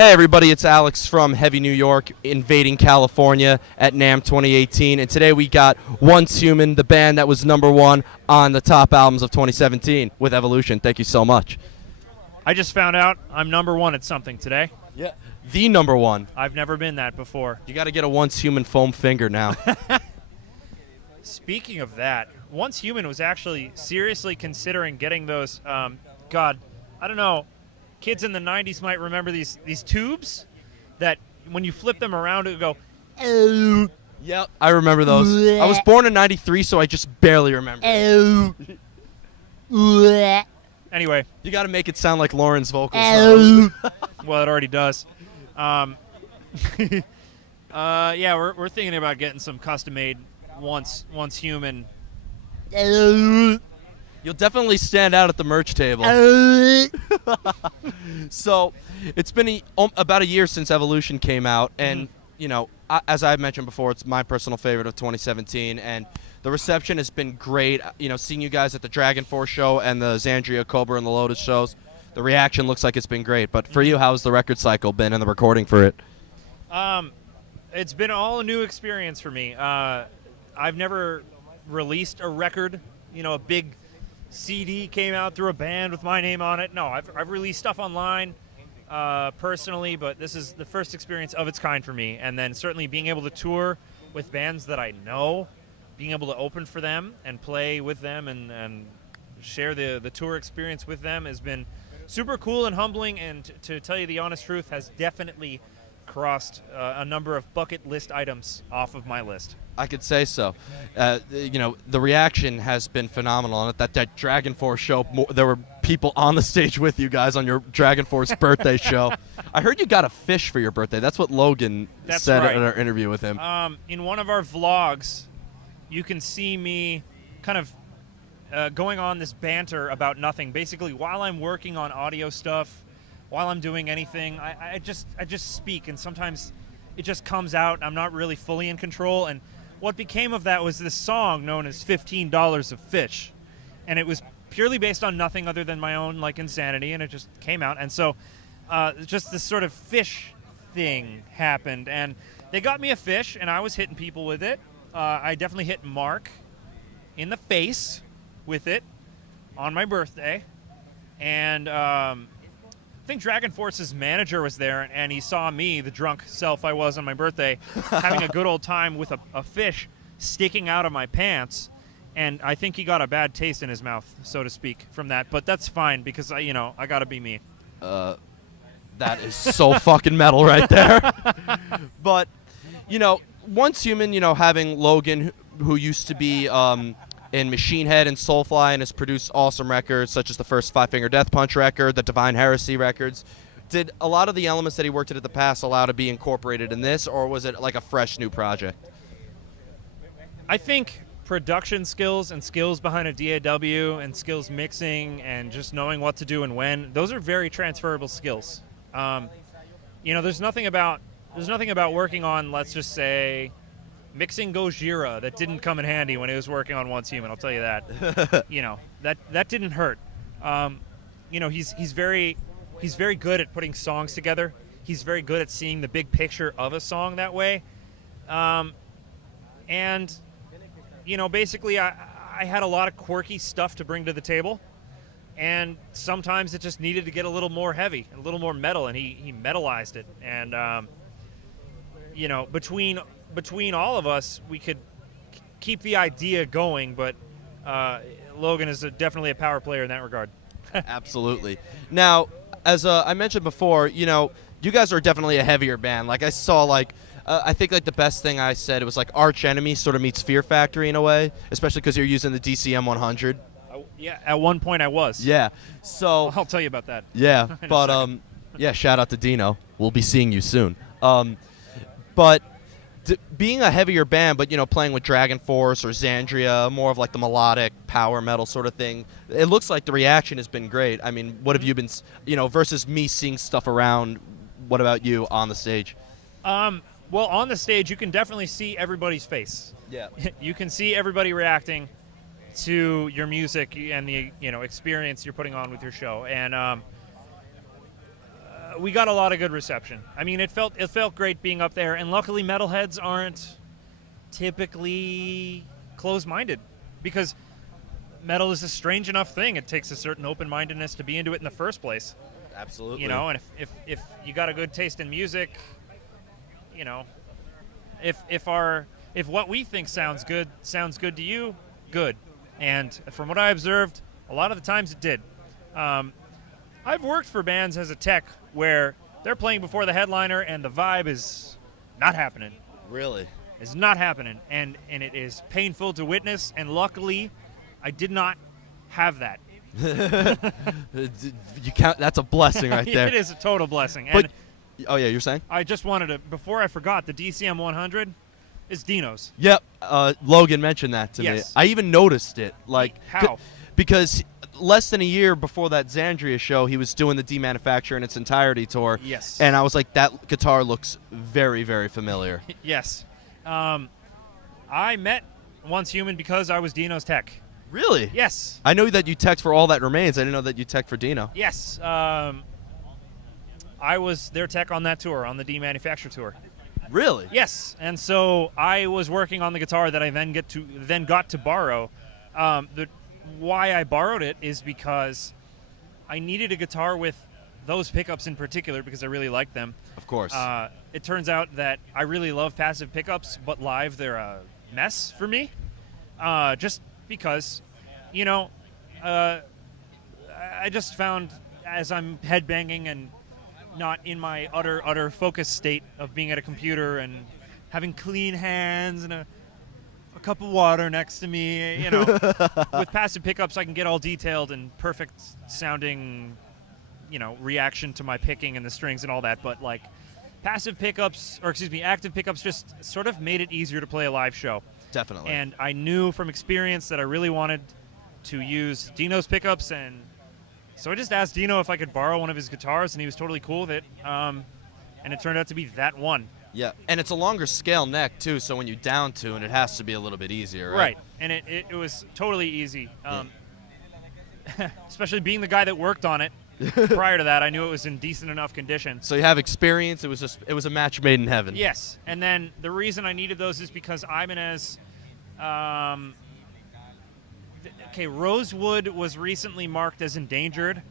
Hey everybody, it's Alex from Heavy New York, invading California at Namm 2018, and today we got Once Human, the band that was #1 on the top albums of 2017 with Evolution. Thank you so much. I just found out I'm #1 at something today. Yeah, the #1. I've never been that before. You got to get a Once Human foam finger now. Speaking of that, Once Human was actually seriously considering getting those. God, I don't know. Kids in the 90s might remember these tubes that when you flip them around, it would go, oh. Yep, I remember those. I was born in '93, so I just barely remember. Anyway. You got to make it sound like Lauren's vocals. Well, it already does. Yeah, we're thinking about getting some custom-made Once Human. You'll definitely stand out at the merch table. So, it's been about a year since Evolution came out, and you know, as I've mentioned before, it's my personal favorite of 2017, and the reception has been great. You know, seeing you guys at the Dragon Force show and the Xandria, Cobra, and the Lotus shows, the reaction looks like it's been great. But for you, how's the record cycle been and the recording for it? It's been all a new experience for me. I've never released a record, you know, a big CD came out through a band with my name on it. No, I've released stuff online personally, but this is the first experience of its kind for me. And then certainly being able to tour with bands that I know, being able to open for them and play with them and share the tour experience with them has been super cool and humbling, and to tell you the honest truth, has definitely crossed a number of bucket list items off of my list. I could say so. You know, the reaction has been phenomenal. And at that Dragon Force show, there were people on the stage with you guys on your Dragon Force birthday show. I heard you got a fish for your birthday. That's what Logan said right. in our interview with him. In one of our vlogs, you can see me kind of going on this banter about nothing. Basically, while I'm working on audio stuff, while I'm doing anything, I just speak, and sometimes it just comes out. I'm not really fully in control, and what became of that was this song known as $15 of Fish, and it was purely based on nothing other than my own like insanity, and it just came out. And so just this sort of fish thing happened, and they got me a fish, and I was hitting people with it. I definitely hit Mark in the face with it on my birthday, and I think Dragon Force's manager was there, and he saw me, the drunk self I was on my birthday, having a good old time with a fish sticking out of my pants, and I think he got a bad taste in his mouth, so to speak, from that. But that's fine, because I gotta be me. That is so fucking metal right there. But, you know, Once Human, you know, having Logan, who used to be in Machine Head and Soulfly and has produced awesome records such as the first Five Finger Death Punch record, the Divine Heresy records. Did a lot of the elements that he worked at the past allow to be incorporated in this, or was it like a fresh new project? I think production skills and skills behind a DAW and skills mixing and just knowing what to do and when, those are very transferable skills. You know, there's nothing about working on, let's just say, mixing Gojira that didn't come in handy when he was working on Once Human. I'll tell you that. You know, that didn't hurt. You know, he's very good at putting songs together. He's very good at seeing the big picture of a song that way. And you know, basically, I had a lot of quirky stuff to bring to the table, and sometimes it just needed to get a little more heavy, a little more metal, and he metalized it. And you know, between all of us, we could keep the idea going, but Logan is definitely a power player in that regard. Absolutely. Now, as I mentioned before, you know, you guys are definitely a heavier band. Like, I saw, like, I think, like, the best thing I said, it was, like, Arch Enemy sort of meets Fear Factory in a way, especially because you're using the DCM 100. Yeah, at one point I was. Yeah. So I'll tell you about that. Yeah, but, yeah, shout out to Dino. We'll be seeing you soon. But being a heavier band, but, you know, playing with Dragon Force or Xandria, more of like the melodic power metal sort of thing, it looks like the reaction has been great. I mean, what have you been, you know, versus me seeing stuff around, what about you on the stage? Well, on the stage, you can definitely see everybody's face. Yeah. You can see everybody reacting to your music and the, you know, experience you're putting on with your show. And we got a lot of good reception. I mean, it felt great being up there, and luckily metalheads aren't typically closed-minded, because metal is a strange enough thing. It takes a certain open-mindedness to be into it in the first place. Absolutely. You know, and if you got a good taste in music, you know, if what we think sounds good to you, good. And from what I observed, a lot of the times it did. I've worked for bands as a tech where they're playing before the headliner and the vibe is not happening. Really? It's not happening, and it is painful to witness, and luckily I did not have that. You count. That's a blessing right there. It is a total blessing. But, And oh yeah, you're saying? I just wanted to, before I forgot, the DCM 100 is Dino's. Yep. Logan mentioned that to me. Yes. I even noticed it. Like How? Because less than a year before that Xandria show, he was doing the Demanufacture in its entirety tour. Yes. And I was like, that guitar looks very, very familiar. Yes. I met Once Human because I was Dino's tech. Really? Yes. I know that you teched for All That Remains. I didn't know that you teched for Dino. Yes. I was their tech on that tour, on the Demanufacture tour. Really? Yes. And so I was working on the guitar that I then got to borrow. Why I borrowed it is because I needed a guitar with those pickups in particular because I really liked them. Of course. It turns out that I really love passive pickups, but live they're a mess for me. Just because, you know, I just found as I'm headbanging and not in my utter focus state of being at a computer and having clean hands and a cup of water next to me, you know, with passive pickups I can get all detailed and perfect sounding, you know, reaction to my picking and the strings and all that, but like active pickups just sort of made it easier to play a live show. Definitely. And I knew from experience that I really wanted to use Dino's pickups, and so I just asked Dino if I could borrow one of his guitars, and he was totally cool with it. And it turned out to be that one. Yeah, and it's a longer scale neck too, so when you down tune, it has to be a little bit easier, right? Right, and it was totally easy. Especially being the guy that worked on it. Prior to that, I knew it was in decent enough condition. So you have experience. It was a match made in heaven. Yes, and then the reason I needed those is because Ibanez, Rosewood was recently marked as endangered.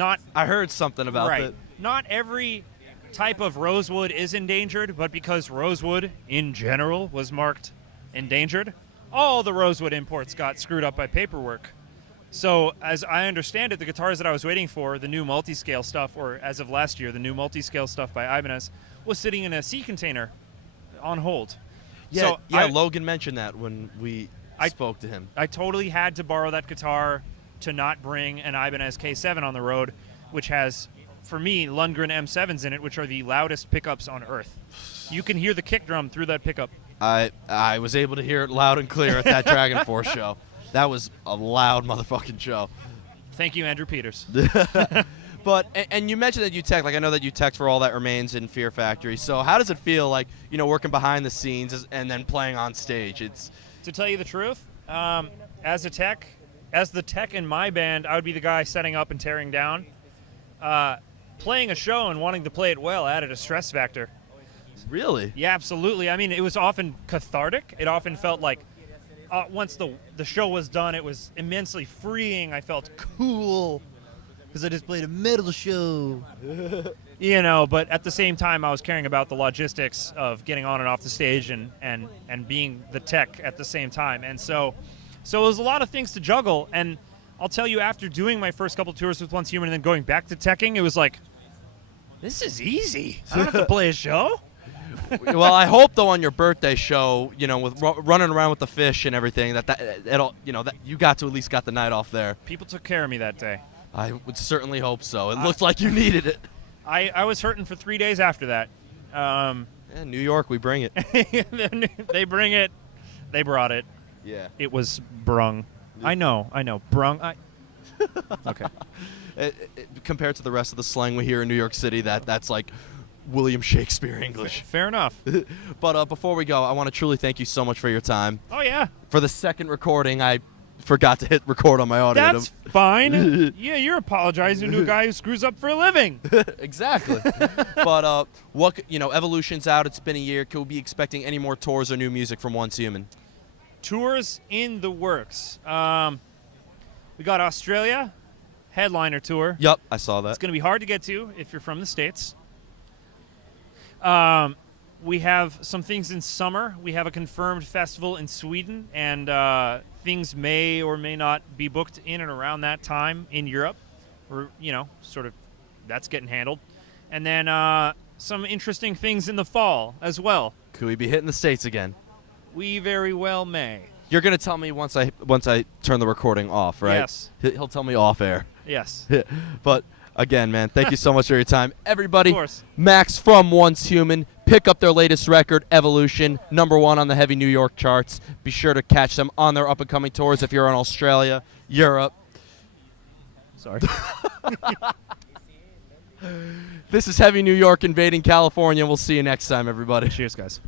I heard something about right. that. Not every type of rosewood is endangered, but because rosewood in general was marked endangered, all the rosewood imports got screwed up by paperwork. So as I understand it, the guitars that I was waiting for, the new multi-scale stuff, or as of last year, the new multi-scale stuff by Ibanez, was sitting in a sea container on hold. Yeah, So yeah. Logan mentioned that when I spoke to him. I totally had to borrow that guitar to not bring an Ibanez K7 on the road, which has, for me, Lundgren M7s in it, which are the loudest pickups on earth. You can hear the kick drum through that pickup. I was able to hear it loud and clear at that Dragon Force show. That was a loud motherfucking show. Thank you, Andrew Peters. But and you mentioned that you tech, like I know that you tech for All That Remains in Fear Factory. So how does it feel, like, you know, working behind the scenes and then playing on stage? It's To tell you the truth, as the tech in my band, I would be the guy setting up and tearing down. Playing a show and wanting to play it well added a stress factor. really. Yeah, absolutely. I mean, it was often cathartic. It often felt like once the show was done, it was immensely freeing. I felt cool because I just played a metal show. You know, but at the same time, I was caring about the logistics of getting on and off the stage and being the tech at the same time. And so it was a lot of things to juggle. And I'll tell you, after doing my first couple tours with Once Human and then going back to teching, it was like, this is easy. I don't have to play a show. Well, I hope though on your birthday show, you know, with running around with the fish and everything, that it'll, you know, that you got to at least got the night off there. People took care of me that day. I would certainly hope so. It looks like you needed it. I was hurting for 3 days after that. Yeah, New York, we bring it. They bring it. They brought it. Yeah. It was brung. I know. Brung. Okay. Compared to the rest of the slang we hear in New York City, that's like William Shakespeare English. Fair enough. But before we go, I want to truly thank you so much for your time. Oh, yeah. For the second recording, I forgot to hit record on my audio. That's fine. Yeah, you're apologizing to a guy who screws up for a living. Exactly. But Evolution's out. It's been a year. Could we be expecting any more tours or new music from Once Human? Tours in the works. We got Australia, headliner tour. Yep, I saw that. It's going to be hard to get to if you're from the States. We have some things in summer. We have a confirmed festival in Sweden, and things may or may not be booked in and around that time in Europe. Or, sort of that's getting handled. And then some interesting things in the fall as well. Could we be hitting the States again? We very well may. You're going to tell me once I turn the recording off, right? Yes. He'll tell me off air. Yes. But again, man, thank you so much for your time. Everybody, Of course. Max from Once Human, pick up their latest record, Evolution, #1 on the heavy New York charts. Be sure to catch them on their up-and-coming tours if you're in Australia, Europe. Sorry. This is Heavy New York invading California. We'll see you next time, everybody. Cheers, guys.